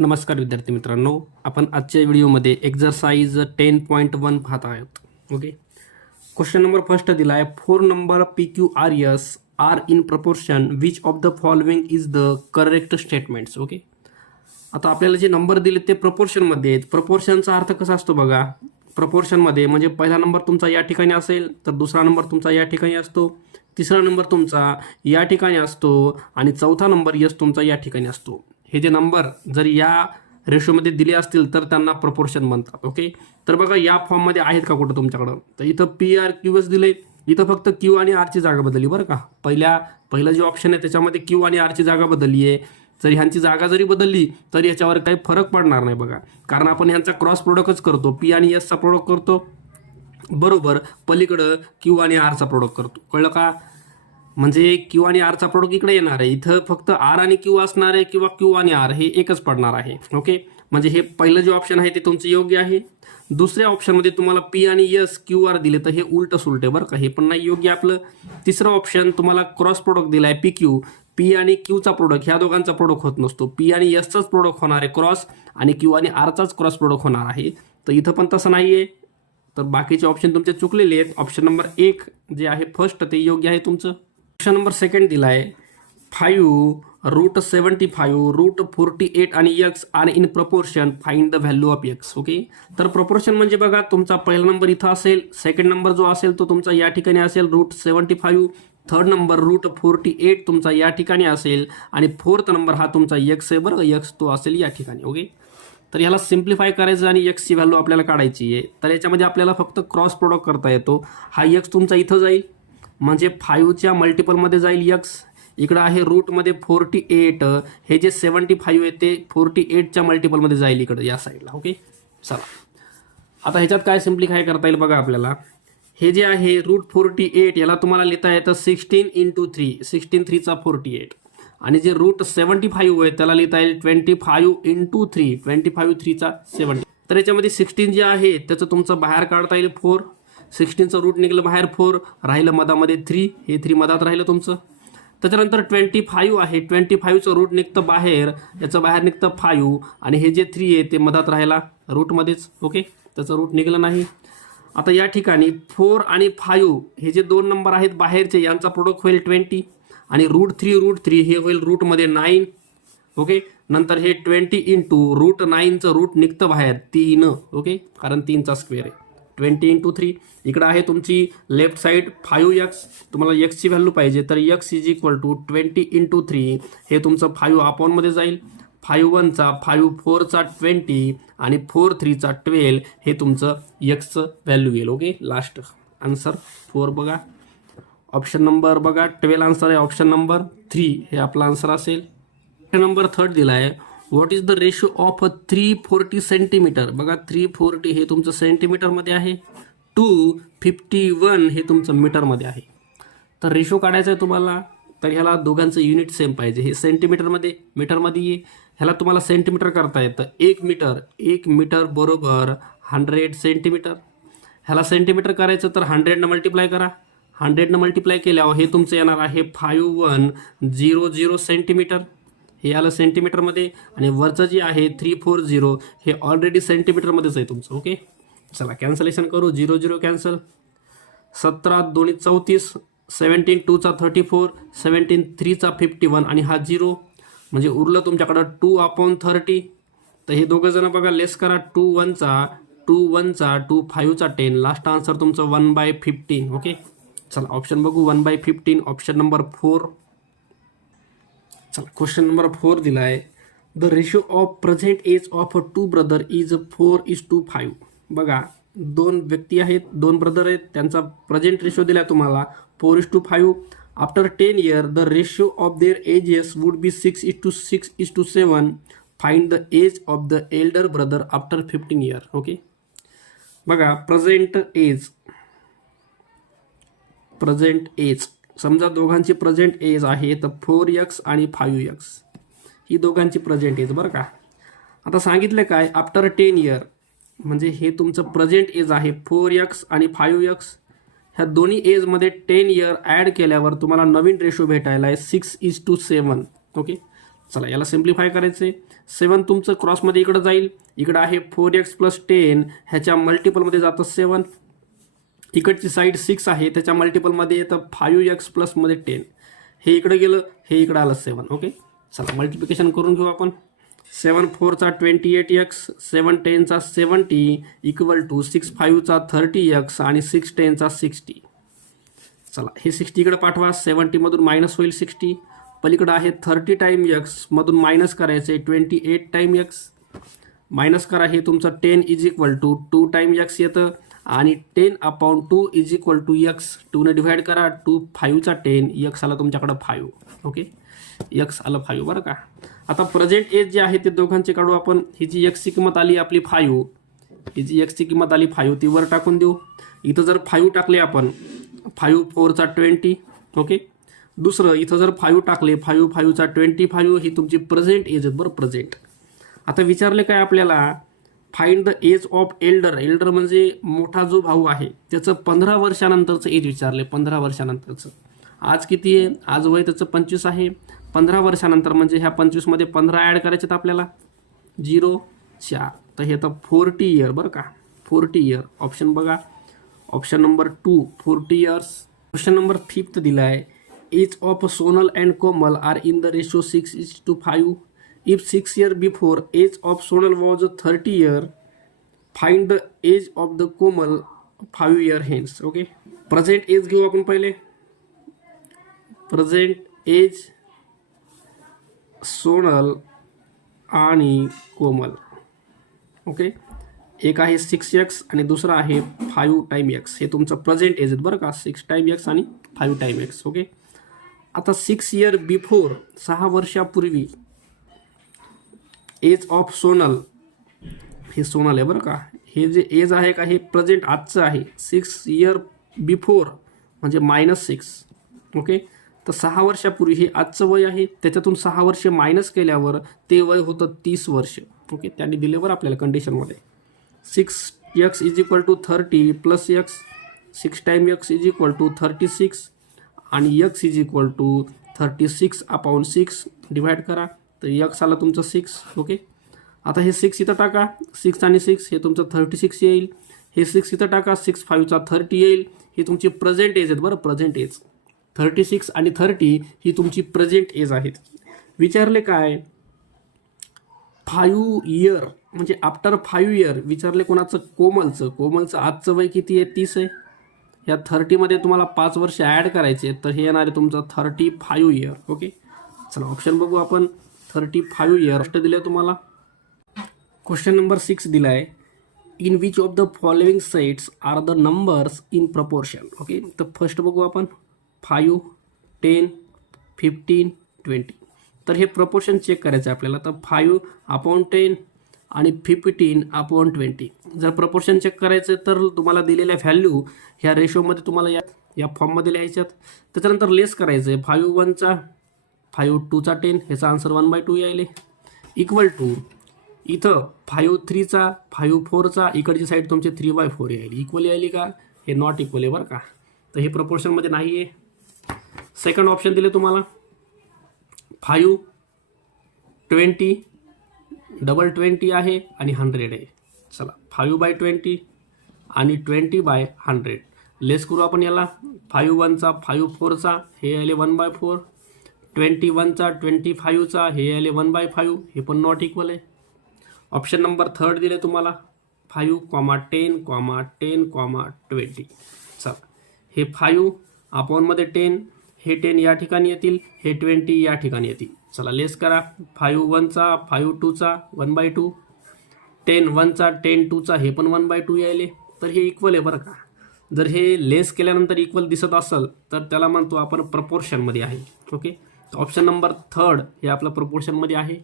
नमस्कार विद्यार्थी मित्रांनो, आपण आजच्या व्हिडिओमध्ये एक्झरसाइज 10.1 पाहत आहोत. ओके, क्वेश्चन नंबर फर्स्ट दिला आहे. 4 number PQRS are in proportion which of the following is the correct statements. Okay, आता आपल्याला जे नंबर दिले ते प्रपोर्शनमध्ये आहेत. प्रपोर्शनचा अर्थ कसा असतो बघा. प्रपोर्शनमध्ये म्हणजे पहिला नंबर तुमचा या ठिकाणी असेल तर दुसरा नंबर तुमचा या ठिकाणी असतो, तिसरा नंबर तुमचा या ठिकाणी असतो आणि चौथा नंबर यस तुमचा या ठिकाणी असतो. हे जे नंबर जर या रेशोमध्ये दिले असतील तर त्यांना प्रपोर्शन म्हणतात. ओके, तर बघा या फॉर्ममध्ये आहेत का कुठं तुमच्याकडं, तर इथं PRQS दिले, इथं फक्त Q आणि R ची जागा बदलली बरं का. पहिला जे ऑप्शन आहे त्याच्यामध्ये Q आणि R ची जागा बदलली आहे. जर ह्यांची जागा जरी बदलली तर याच्यावर काही फरक पडणार नाही बघा, कारण आपण ह्यांचा क्रॉस प्रोडक्टच करतो. P आणि S चा प्रोडक्ट करतो बरोबर, पलीकडं Q आणि R चा प्रोडक्ट करतो. कळलं का? म्हणजे Q आणि R चा प्रोडक्ट इकडे येणार आहे, इथं फक्त R आणि Q असणार आहे किंवा Q आणि R हे एकच पडणार आहे. ओके, म्हणजे हे पहिलं जे ऑप्शन आहे ते तुमचं योग्य आहे. दुसऱ्या ऑप्शनमध्ये तुम्हाला P आणि S QR दिले तर हे उलट सुलट आहे बरं का, हे पण नाही योग्य आपलं. तिसरं ऑप्शन तुम्हाला क्रॉस प्रोडक्ट दिला आहे PQ, P आणि Q चा प्रोडक्ट, ह्या दोघांचा प्रोडक्ट होत नसतो. P आणि S चाच प्रोडक्ट होणार आहे क्रॉस आणि Q आणि R चाच क्रॉस प्रोडक्ट होणार आहे. तर इथं पण तसं नाही आहे, तर बाकीचे ऑप्शन तुमचे चुकलेले आहेत. ऑप्शन नंबर 1 जे आहे फर्स्ट ते योग्य आहे तुमचं. ऑप्शन नंबर 2 दिला आहे 5√75 √48 आणि x are in proportion find the value of x. Okay, तर प्रपोर्शन म्हणजे बघा तुमचा पहिला नंबर इथं असेल, सेकंड नंबर जो असेल तो तुमचा या ठिकाणी असेल √75, थर्ड नंबर √48 तुमचा या ठिकाणी असेल आणि फोर्थ नंबर हा तुमचा x आहे बरं, x तो असेल या ठिकाणी. ओके, तर याला सिम्प्लिफाय करायचं आणि x ची व्हॅल्यू आपल्याला काढायची आहे. तर याच्यामध्ये आपल्याला फक्त क्रॉस प्रोडक्ट करता येतो. हा x तुमचा इथं जाईल म्हणजे 5च्या मल्टिपलमध्ये जाईल x, इकडं आहे रूटमध्ये 48, हे जे 75 आहे ते 48च्या मल्टिपलमध्ये जाईल इकडं या साईडला. ओके, चला आता ह्याच्यात काय सिम्प्लिफाय करता येईल बघा आपल्याला. हे जे आहे √48 याला तुम्हाला लिहिता येतं 16 × 3, 16 3 48, आणि जे √75 आहे त्याला लिहिता येईल 25 × 3, 25 3 70. तर याच्यामध्ये 16 जे आहे त्याचं तुमचं बाहेर काढता येईल 4, 16चं रूट निघलं बाहेर 4, राहिलं मधामध्ये 3, हे 3 मधात राहिलं तुमचं. त्याच्यानंतर 25 आहे, 25चं रूट निघतं बाहेर, याचं बाहेर निघतं 5 आणि हे जे 3 आहे ते मधात राहिला रूटमध्येच. ओके, त्याचं रूट निघलं नाही. आता या ठिकाणी 4 आणि 5 हे जे दोन नंबर आहेत बाहेरचे यांचा प्रोडक्ट होईल 20 आणि √3 हे होईल रूटमध्ये 9. ओके, नंतर हे 20 × √9चं रूट निघतं बाहेर 3. ओके, कारण 3चा स्क्वेअर आहे. 20 × 3 इकडं आहे तुमची लेफ्ट साईड 5x, तुम्हाला x ची व्हॅल्यू पाहिजे तर x = 20 × 3, हे तुमचं 5 अपॉनमध्ये जाईल. 5 1 चा 5 4 चा 20 आणि 4 3 चा 12 हे तुमचं x व्हॅल्यू येईल. ओके, लास्ट आन्सर 4 बघा. ऑप्शन नंबर बघा 12 आन्सर आहे. ऑप्शन नंबर 3 हे आपला आन्सर असेल. ऑप्शन नंबर 3 दिला आहे what is the ratio of 340 centimetre. बघा 340 हे तुमचं सेंटीमीटरमध्ये आहे, 251 हे तुमचं मीटरमध्ये आहे. तर रेशो काढायचा आहे तुम्हाला, तर ह्याला दोघांचं युनिट सेम पाहिजे. हे सेंटीमीटरमध्ये मीटरमध्ये ये, ह्याला तुम्हाला सेंटीमीटर करता येतं. 1 मीटर बरोबर 100 सेंटीमीटर. ह्याला सेंटीमीटर करायचं तर 100 मल्टिप्लाय करा. 100 मल्टिप्लाय केल्यावर हे तुमचं येणार आहे 5100 सेंटीमीटर, हे आलं सेंटीमीटरमध्ये. आणि वरचं जे आहे 340 हे ऑलरेडी सेंटीमीटरमध्येच आहे तुमचं. ओके, चला कॅन्सलेशन करू. 0 0 कॅन्सल, 17 2 34, 17 2 34, 17 3 51 आणि हा 0 म्हणजे उरलं तुमच्याकडं 2/30. तर हे दोघं जण बघा लेस करा. 2 1 चा 2 5 चा 10, लास्ट आन्सर तुमचं 1/15. ओके, चला ऑप्शन बघू 1/15, ऑप्शन नंबर 4. चला क्वेश्चन नंबर 4 दिला आहे the ratio of present age of 2 brother is 4:5. बघा दोन व्यक्ती आहेत, दोन ब्रदर आहेत, त्यांचा प्रेझेंट रेशो दिला तुम्हाला 4:5. After 10 years the ratio of their ages would be 6:6:7. Find the age of the elder brother after 15 years. Okay, बघा प्रेझेंट एज समजा दोघांची प्रेझेंट एज आहे तर 4x आणि 5x ही दोघांची प्रेझेंट एज बरं का. आता सांगितलं काय आफ्टर 10 years म्हणजे हे तुमचं प्रेझेंट एज आहे 4x आणि 5x. ह्या दोन्ही एजमध्ये 10 years ॲड केल्यावर तुम्हाला नवीन रेशो भेटायला आहे 6:7. ओके, चला याला सिम्प्लिफाय करायचं आहे. 7 तुमचं क्रॉसमध्ये इकडं जाईल, इकडं आहे 4x + 10, ह्याच्या मल्टिपलमध्ये जातं 7, इकडची साईड 6 आहे, त्याच्या मल्टिपलमध्ये येतं 5x + मध्ये 10, हे इकडं गेलं, हे इकडं आलं 7. ओके, चला मल्टिप्लिकेशन करून घेऊ आपण. 7 4 चा 28x, 7 10 चा 70 = 6 5 चा 30x आणि 6 10 चा 60. चला हे 60 इकडे पाठवा, 70 मधून मायनस होईल 60, पलीकडे आहे 30 टाइम x मधून मायनस करायचे 28 टाइम x, मायनस करा, हे तुमचं 10 = 2 टाइम x येतं आणि 10/2 = x, 2 ने डिवाइड करा, 2 5 चा 10, x आला तुमच्याकडं 5. ओके, x आलं 5 बरं का. आता प्रेझेंट एज जे आहे ते दोघांचे काढू आपण. ही जी x ची किंमत आली आपली 5, ही जी x ची किंमत आली 5 ती वर टाकून देऊ. इथं जर 5 टाकले आपण, 5 4 चा 20. ओके, दुसरं इथं जर 5 टाकले, 5 5 चा 25, ही तुमची प्रेझेंट एज आहे बरं, प्रेझेंट. आता विचारले काय आपल्याला, find the age of elder. Elder म्हणजे मोठा जो भाऊ आहे त्याचं 15 वर्षानंतरचं एज विचारले, 15 वर्षानंतरचं. आज किती आहे, आज वय त्याचं 25 आहे, 15 वर्षानंतर म्हणजे ह्या 25 मध्ये 15 ॲड करायचे आहेत आपल्याला, 0 4, तर हे तर 40 इयर बरं का, 40 इयर. ऑप्शन बघा, option number 2 40 years. Question number 5 दिला आहे, age of Sonal and Komal are in the ratio 6:5. If 6 years before age of Sonal was 30 year, find the age of the Komal 5 year hence. Okay, present age घेऊ आपण पहिले. Present age Sonal आणि कोमल. Okay, एक आहे 6x आणि दुसरा आहे 5 टाइम x, हे तुमचं प्रेझेंट एज आहेत बरं का, 6 टाइम x आणि 5 टाइम x. ओके, आता 6 years बिफोर, 6 वर्षापूर्वी, एज ऑफ सोनल, हे सोनल आहे बरं का, हे जे एज आहे का हे प्रेझेंट आजचं आहे. 6 years बिफोर म्हणजे -6. ओके, तर 6 वर्षापूर्वी हे आजचं वय आहे, त्याच्यातून 6 वर्ष मायनस केल्यावर ते वय होतं 30 वर्ष. ओके, त्यांनी दिले बरं आपल्याला कंडिशनमध्ये. 6x = 30 + x, 6 टाइम x = 36 आणि x = 36/6 डिवाइड करा, तर x आला तुमचं 6. ओके, आता हे 6 इथं टाका, 6 आणि 6 हे तुमचं 36 येईल, हे 6 इथं टाका, 6 5 चा 30 येईल, ही तुमची प्रेझेंट एज आहेत बरं, प्रेझेंट एज. 36 आणि 30 ही तुमची प्रेझेंट एज आहेत. विचारले काय, 5 year म्हणजे आफ्टर 5 year विचारले कोणाचं, कोमलचं. कोमलचं आजचं वय किती आहे, 30 आहे. या 30 मध्ये तुम्हाला 5 वर्ष ॲड करायचे, तर हे येणार आहे तुमचं 35 year. ओके, चला ऑप्शन बघू आपण. 35 year दिले तुम्हाला. क्वेश्चन नंबर 6 दिला आहे, in which of the following sets are the numbers in proportion. Okay, तर फर्स्ट बघू आपण, 5 10 15 20. तर हे प्रपोर्शन चेक करायचं आहे आपल्याला. तर 5/10 आणि 15/20. जर प्रपोर्शन चेक करायचं तर तुम्हाला दिलेल्या व्हॅल्यू ह्या रेशोमध्ये तुम्हाला या फॉर्ममध्ये लिहायच्यात. त्याच्यानंतर लेस करायचं आहे. 5 1 चा 5 2 चा 10, ह्याचा आन्सर 1/2 यायले, इक्वल टू इथं 5 3 चा 5 4 चा, इकडची साईड तुमची 3/4 यायली. इक्वल यायली का, हे नॉट इक्वल आहे बरं का, तर हे प्रपोर्शनमध्ये नाही आहे. सेकंड ऑप्शन दिले तुम्हाला, 5 20 20 आहे आणि 100 आहे. चला 5/20 आणि 20/100 लेस करू आपण याला. 5 1 चा 5 4 चा, हे यायले 1/4. 21 चा 25 चा, हे यायले 1/5, हे पण नॉट इक्वल आहे. ऑप्शन नंबर 3 दिले तुम्हाला, 5, 10, 10, 20. चला हे 5/मध्ये 10, हे 10 या ठिकाणी येतील, हे 20 या ठिकाणी येतील. चला लेस करा. 5 1 चा 5 2 चा 1/2, 10 1 चा 10 2 चा, हे पण 1/2 यायले, तर हे इक्वल आहे बरं का. जर हे लेस केल्यानंतर इक्वल दिसत असेल तर त्याला म्हणतो आपण प्रपोर्शनमध्ये आहे. ओके, ऑप्शन नंबर 3 हे आपलं प्रपोर्शनमध्ये आहे.